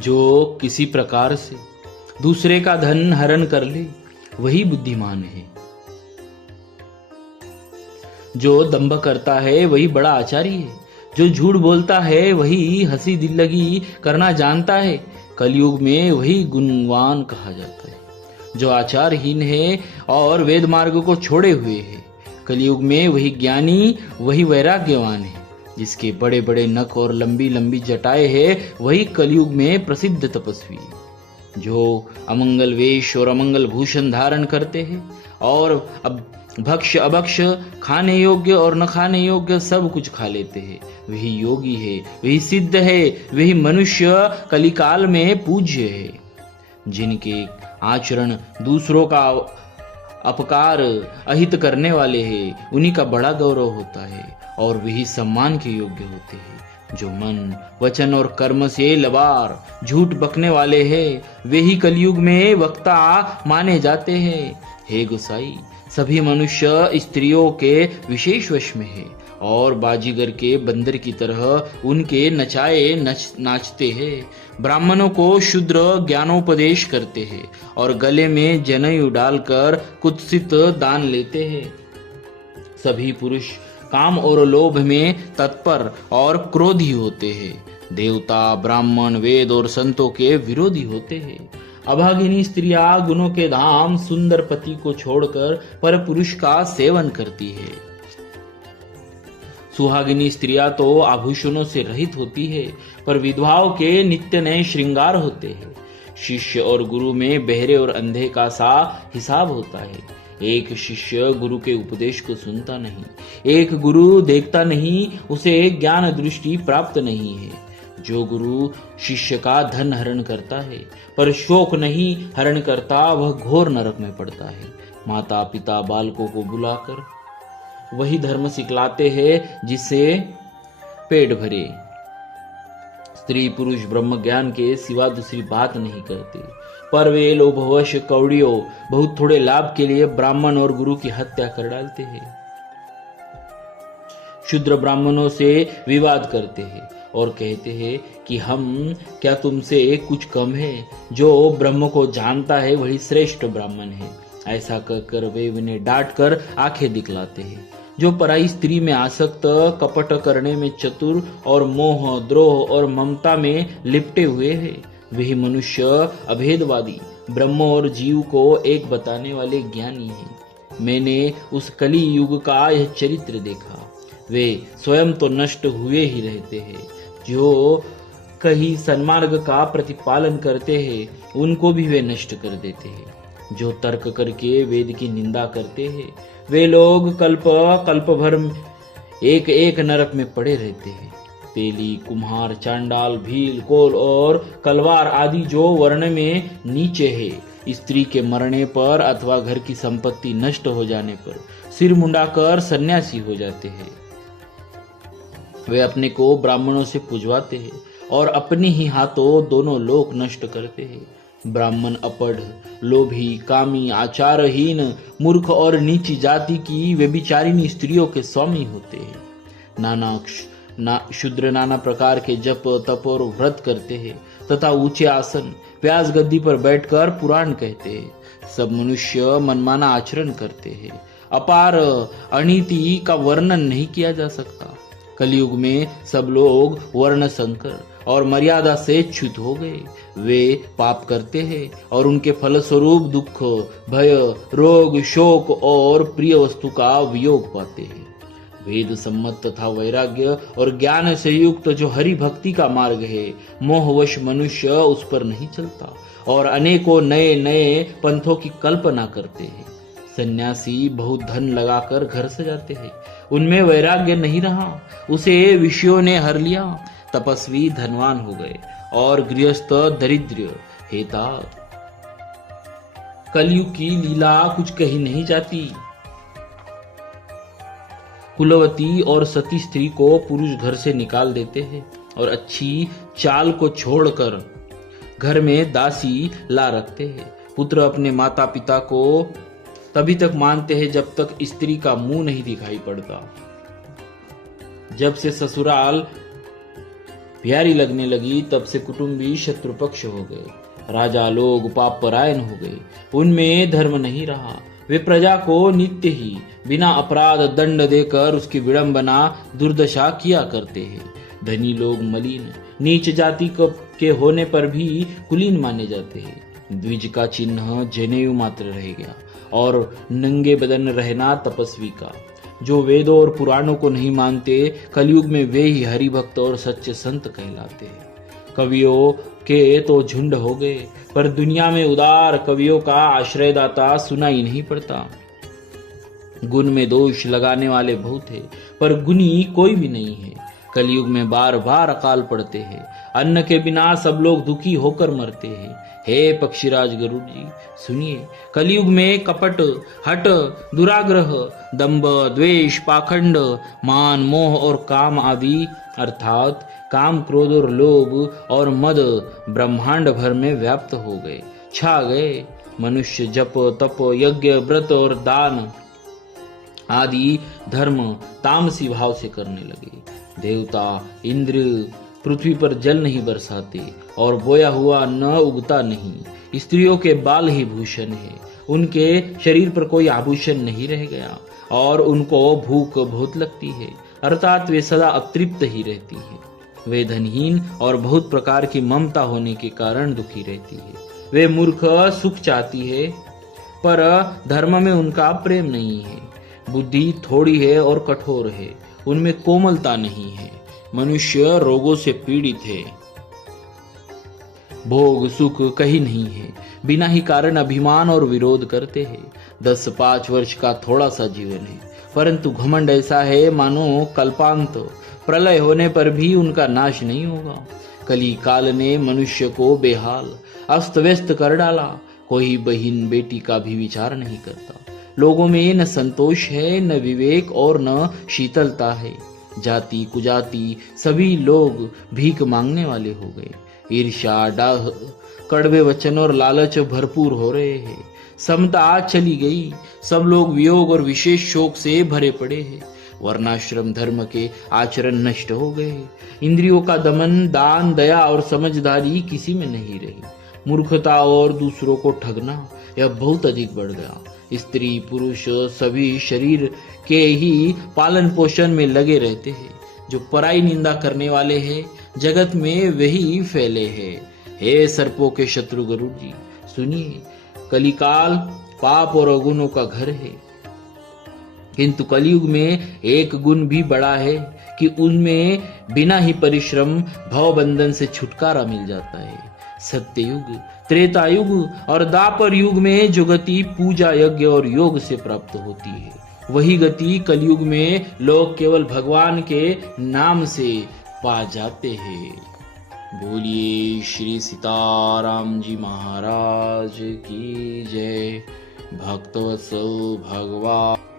जो किसी प्रकार से दूसरे का धन हरण कर ले वही बुद्धिमान है। जो दंभ करता है वही बड़ा आचार्य है। जो झूठ बोलता है वही हंसी दिल्लगी करना जानता है। कलयुग में वही गुणवान कहा जाता है। जो आचारहीन है और वेद मार्ग को छोड़े हुए है, कलयुग में वही ज्ञानी, वही वैराग्यवान है। जिसके बड़े बड़े नख और लंबी लंबी जटाएं है, वही कलयुग में प्रसिद्ध तपस्वी है। जो अमंगल वेश और अमंगल भूषण धारण करते हैं और अब भक्ष अभक्ष, खाने योग्य और न खाने योग्य सब कुछ खा लेते हैं, वही योगी है, वही सिद्ध है, वही मनुष्य कलिकाल में पूज्य है। जिनके आचरण दूसरों का अपकार अहित करने वाले हैं, उन्हीं का बड़ा गौरव होता है और वही सम्मान के योग्य होते हैं। जो मन, वचन और कर्म से लबार झूठ बकने वाले हैं, वे ही कलयुग में वक्ता माने जाते हैं। हे गोसाई, सभी मनुष्य स्त्रियों के विशेष वश में है और बाजीगर के बंदर की तरह उनके नचाए नाचते हैं। ब्राह्मणों को शूद्र ज्ञानोपदेश करते हैं और गले में जनेऊ डालकर कुत्सित दान लेते हैं। सभी पुरुष काम और लोभ में तत्पर और क्रोधी होते हैं। देवता, ब्राह्मण, वेद और संतों के विरोधी होते हैं। अभागिनी स्त्रियां गुणों के धाम सुंदर पति को छोड़कर पर पुरुष का सेवन करती है। सुहागिनी स्त्रियां तो आभूषणों से रहित होती है, पर विधवाओं के नित्य नए श्रृंगार होते हैं। शिष्य और गुरु में बहरे और अंधे का सा हिसाब होता है। एक शिष्य गुरु के उपदेश को सुनता नहीं, एक गुरु देखता नहीं, उसे ज्ञान दृष्टि प्राप्त नहीं है। जो गुरु शिष्य का धन हरण करता है पर शोक नहीं हरण करता, वह घोर नरक में पड़ता है। माता पिता बालकों को बुलाकर वही धर्म सिखलाते हैं जिससे पेट भरे। स्त्री पुरुष ब्रह्म ज्ञान के सिवा दूसरी बात नहीं करते, पर वे लोभवश कौड़ियों बहुत थोड़े लाभ के लिए ब्राह्मण और गुरु की हत्या कर डालते हैं। शूद्र ब्राह्मणों से विवाद करते हैं और कहते हैं कि हम क्या तुमसे कुछ कम है। जो ब्रह्म को जानता है वही श्रेष्ठ ब्राह्मण है। ऐसा कहकर वे उन्हें डांट कर आंखें दिखलाते हैं। जो पराई स्त्री में आसक्त, कपट करने में चतुर और मोह, द्रोह और ममता में लिपटे हुए हैं, वही मनुष्य अभेदवादी, ब्रह्म और जीव को एक बताने वाले ज्ञानी है। मैंने उस कली युग का यह चरित्र देखा। वे स्वयं तो नष्ट हुए ही रहते हैं, जो कहीं सन्मार्ग का प्रतिपालन करते हैं उनको भी वे नष्ट कर देते हैं। जो तर्क करके वेद की निंदा करते हैं, वे लोग कल्प भर एक एक नरक में पड़े रहते हैं। तेली, कुम्हार, चांडाल, भील, कोल और कलवार आदि जो वर्ण में नीचे है, स्त्री के मरने पर अथवा घर की संपत्ति नष्ट हो जाने पर सिर मुंडाकर सन्यासी हो जाते हैं। वे अपने को ब्राह्मणों से पुजवाते हैं और अपने ही हाथों दोनों लोक नष्ट करते हैं। ब्राह्मण अपढ़, लोभी, कामी, आचारहीन, मूर्ख और नीची जाति की व्यभिचारिणी स्त्रियों के स्वामी होते हैं। शूद्र नाना प्रकार के जप, तप और व्रत करते हैं तथा ऊंचे आसन, व्यास गद्दी पर बैठकर पुराण कहते हैं। सब मनुष्य मनमाना आचरण करते हैं। अपार अनीति का वर्णन नहीं किया जा सकता। कलयुग में सब लोग वर्ण संकर और मर्यादा से च्युत हो गए। वे पाप करते हैं और उनके फलस्वरूप दुख, भय, रोग, शोक और प्रिय वस्तु का वियोग पाते हैं। वेद सम्मत तथा वैराग्य और ज्ञान से युक्त जो हरि भक्ति का मार्ग है, मोहवश मनुष्य उस पर नहीं चलता और अनेकों नए नए पंथों की कल्पना करते हैं। सन्यासी बहुत धन लगाकर घर सजाते हैं, उनमें वैराग्य नहीं रहा, उसे विषयों ने हर लिया। तपस्वी धनवान हो गए और गृहस्थ दरिद्र। हे तात, कलयुग की लीला कुछ कही नहीं जाती। कुलवती और सती स्त्री को पुरुष घर से निकाल देते हैं और अच्छी चाल को छोड़कर घर में दासी ला रखते हैं। पुत्र अपने माता पिता को तभी तक मानते हैं जब तक स्त्री का मुंह नहीं दिखाई पड़ता। जब से ससुराल प्यारी लगने लगी, तब से कुटुंबी शत्रु पक्ष हो गए। राजा लोग पाप परायण हो गए, उनमें धर्म नहीं रहा। वे प्रजा को नित्य ही बिना अपराध दंड देकर उसकी विडंबना दुर्दशा किया करते हैं। धनी लोग मलिन नीच जाति के होने पर भी कुलीन माने जाते हैं। द्विज का चिन्ह जनेऊ मात्र रह गया और नंगे बदन रहना तपस्वी का। जो वेदों और पुराणों को नहीं मानते, कलयुग में वे ही हरिभक्त और सच्चे संत कहलाते हैं। कवियों के तो झुंड हो गए, पर दुनिया में उदार कवियों का आश्रयदाता सुना ही नहीं पड़ता। गुण में दोष लगाने वाले बहुत है, पर गुणी कोई भी नहीं है। कलयुग में बार बार अकाल पड़ते हैं, अन्न के बिना सब लोग दुखी होकर मरते हैं। हे पक्षीराज गरुड़ जी, सुनिए, कलयुग में कपट, हट, दुराग्रह, दंभ, द्वेष, पाखंड, मान, मोह और काम आदि अर्थात काम, क्रोध और लोभ और मद ब्रह्मांड भर में व्याप्त हो गए, छा गए। मनुष्य जप, तप, यज्ञ, व्रत और दान आदि धर्म तामसी भाव से करने लगे। देवता इंद्र पृथ्वी पर जल नहीं बरसाते और बोया हुआ न उगता नहीं। स्त्रियों के बाल ही भूषण है, उनके शरीर पर कोई आभूषण नहीं रह गया और उनको भूख बहुत लगती है, अर्थात वे सदा अतृप्त ही रहती है। वे धनहीन और बहुत प्रकार की ममता होने के कारण दुखी रहती है। वे मूर्ख सुख चाहती है, पर धर्म में उनका प्रेम नहीं है। बुद्धि थोड़ी है और कठोर है, उनमें कोमलता नहीं है। मनुष्य रोगों से पीड़ित है, भोग सुख कहीं नहीं है, बिना ही कारण अभिमान और विरोध करते हैं। 10-5 वर्ष का थोड़ा सा जीवन है, परंतु घमंड ऐसा है मानो कल्पांत प्रलय होने पर भी उनका नाश नहीं होगा। कली काल ने मनुष्य को बेहाल अस्त व्यस्त कर डाला, कोई बहन बेटी का भी विचार नहीं करता। लोगों में न संतोष है, न विवेक और न शीतलता है। जाति कुजाति सभी लोग भीख मांगने वाले हो गए। ईर्ष्या, डाह, कड़वे वचन और लालच भरपूर हो रहे हैं। समता चली गई, सब लोग वियोग और विशेष शोक से भरे पड़े हैं। वर्णाश्रम धर्म के आचरण नष्ट हो गए। इंद्रियों का दमन, दान, दया और समझदारी किसी में नहीं रही। मूर्खता और दूसरों को ठगना यह बहुत अधिक बढ़ गया। स्त्री पुरुष सभी शरीर के ही पालन पोषण में लगे रहते हैं। जो पराई निंदा करने वाले हैं, जगत में वही फैले हैं। हे सर्पों के शत्रु गरुड़ जी, सुनिए, कलिकाल पाप और अगुणों का घर है, किंतु कलयुग में एक गुण भी बड़ा है कि उनमें बिना ही परिश्रम भव बंधन से छुटकारा मिल जाता है। सत्ययुग, त्रेता युग और दापर युग में जो गति पूजा, यज्ञ और योग से प्राप्त होती है, वही गति कलयुग में लोग केवल भगवान के नाम से पा जाते हैं। बोलिए श्री सीताराम जी महाराज की जय। भक्तवत्सल भगवान